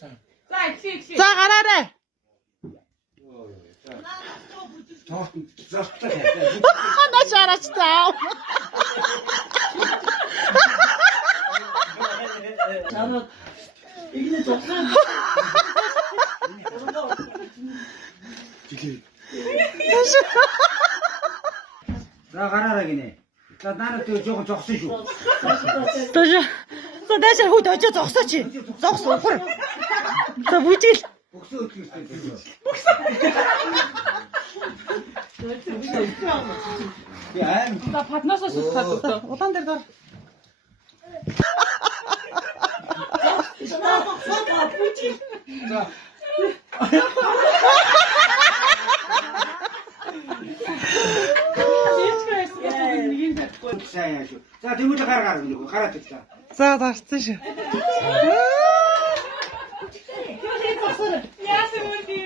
За гараарай. На шараач таа. Чамд игнэ тоцсон. За гараарай гинэ. За наанад тэр жоохон зогсон шүү. За дэшээ хүүд очоо зогсооч. Зогс ухар. За бүжил. Бөксөө өдлөстэй. Яа. За паднасаа шүтгээд өдөө. Улаан дээр дор. За. Сайн шүү. За тэмүүл гараар нэг гараад ирлээ. За дарцсан шүү. Яасан юм бэ?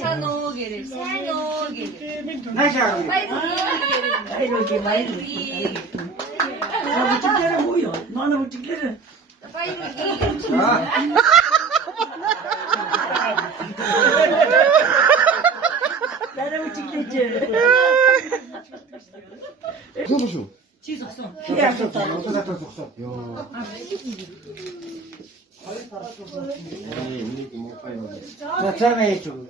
Сайн уу гэрээ. Сайн уу гэрээ. Наашаа. Баярлалаа. Учителя 뭐요? 너는 учителя. За. 나는 учител지. зогсоо. 지 속성. зогсоо. Йоо. За цаага яач вэ?